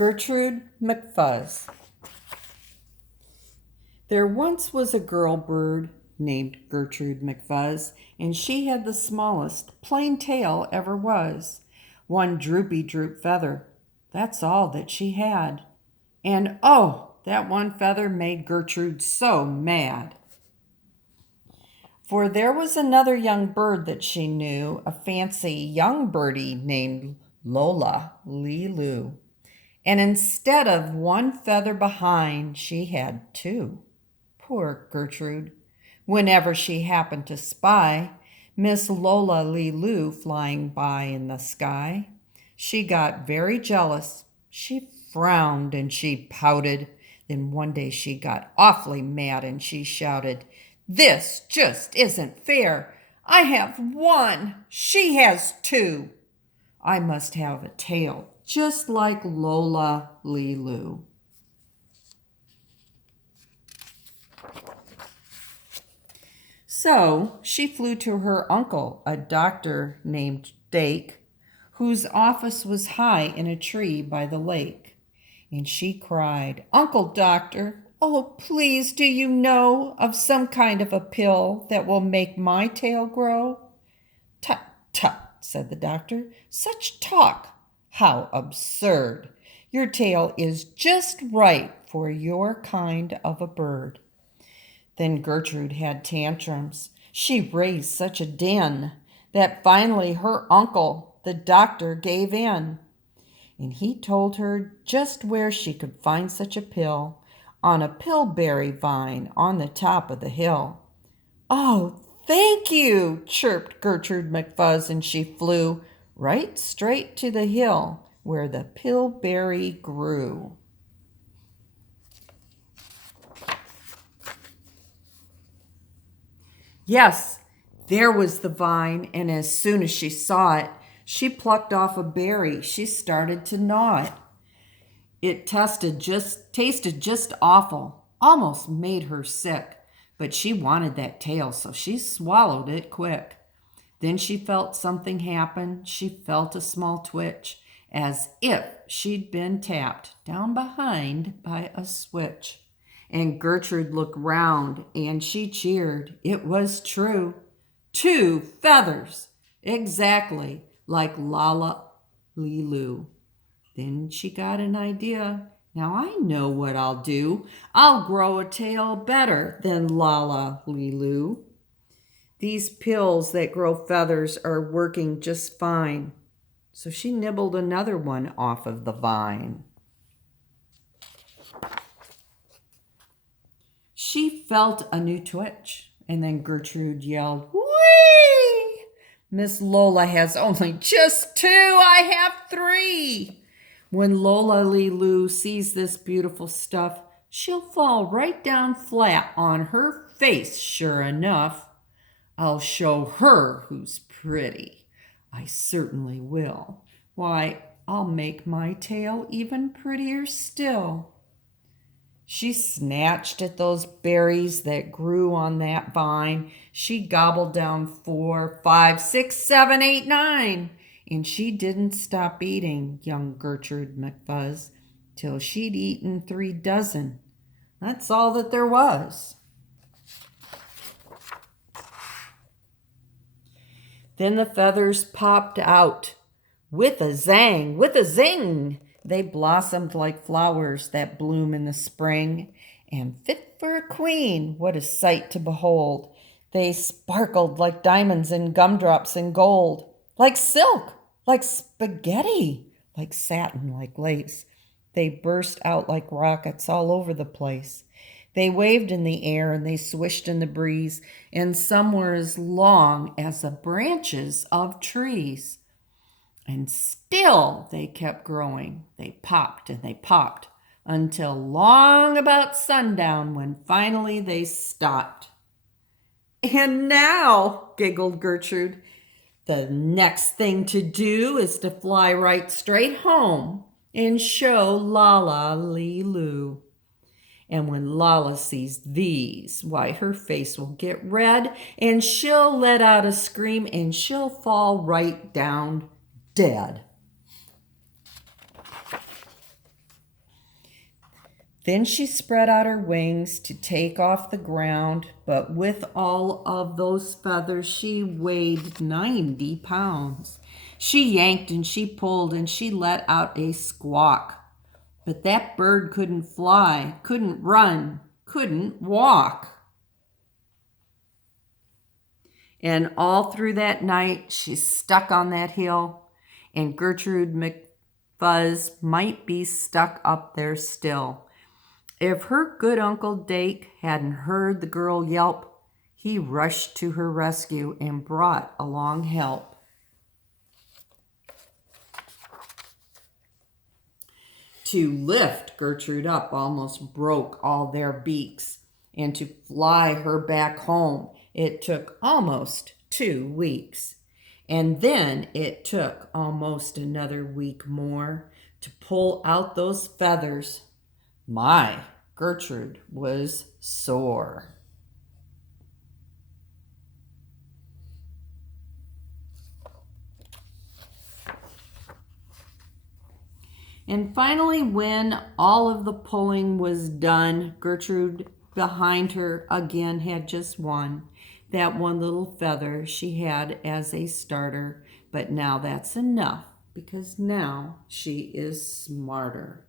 Gertrude McFuzz. There once was a girl bird named Gertrude McFuzz, and she had the smallest plain tail ever was. One droopy droop feather. That's all that she had. And oh, that one feather made Gertrude so mad. For there was another young bird that she knew, a fancy young birdie named Lola Lee Loo. And instead of one feather behind, she had two. Poor Gertrude. Whenever she happened to spy Miss Lola Lee Loo flying by in the sky, she got very jealous. She frowned and she pouted. Then one day she got awfully mad and she shouted, "This just isn't fair. I have one. She has two. I must have a tail just like Lola Lee Loo." So she flew to her uncle, a doctor named Dake, whose office was high in a tree by the lake. And she cried, "Uncle Doctor, oh, please, do you know of some kind of a pill that will make my tail grow?" "Tut, tut," said the doctor, "such talk! How absurd! Your tail is just right for your kind of a bird." Then Gertrude had tantrums. She raised such a din that finally her uncle, the doctor, gave in. And he told her just where she could find such a pill, on a pillberry vine on the top of the hill. "Oh, thank you," chirped Gertrude McFuzz, and she flew right straight to the hill where the pillberry grew. Yes, there was the vine, and as soon as she saw it, she plucked off a berry. She started to gnaw it. It tasted just awful, almost made her sick, but she wanted that tail, so she swallowed it quick. Then she felt something happen. She felt a small twitch, as if she'd been tapped down behind by a switch. And Gertrude looked round and she cheered. It was true. Two feathers, exactly like Lola Lee Loo. Then she got an idea. Now I know what I'll do. I'll grow a tail better than Lola Lee Loo. These pills that grow feathers are working just fine. So she nibbled another one off of the vine. She felt a new twitch, and then Gertrude yelled, "Whee! Miss Lola has only just two. I have three." When Lola Lee Loo sees this beautiful stuff, she'll fall right down flat on her face, sure enough. I'll show her who's pretty. I certainly will. Why, I'll make my tail even prettier still. She snatched at those berries that grew on that vine. She gobbled down 4, 5, 6, 7, 8, 9. And she didn't stop eating, young Gertrude McFuzz, till she'd eaten 3 dozen. That's all that there was. Then the feathers popped out. With a zang, with a zing, they blossomed like flowers that bloom in the spring, and fit for a queen, what a sight to behold. They sparkled like diamonds and gumdrops and gold, like silk, like spaghetti, like satin, like lace. They burst out like rockets all over the place. They waved in the air and they swished in the breeze, and some were as long as the branches of trees. And still they kept growing. They popped and they popped until long about sundown, when finally they stopped. "And now," giggled Gertrude, "the next thing to do is to fly right straight home and show Lola Lee Loo. And when Lola sees these, why, her face will get red and she'll let out a scream and she'll fall right down dead." Then she spread out her wings to take off the ground, but with all of those feathers, she weighed 90 pounds. She yanked and she pulled and she let out a squawk. But that bird couldn't fly, couldn't run, couldn't walk. And all through that night, she's stuck on that hill, and Gertrude McFuzz might be stuck up there still. If her good Uncle Dake hadn't heard the girl yelp, he rushed to her rescue and brought along help. To lift Gertrude up almost broke all their beaks, and to fly her back home, it took almost 2 weeks. And then it took almost another week more to pull out those feathers. My, Gertrude was sore. And finally, when all of the pulling was done, Gertrude behind her again had just one. That one little feather she had as a starter, but now that's enough because now she is smarter.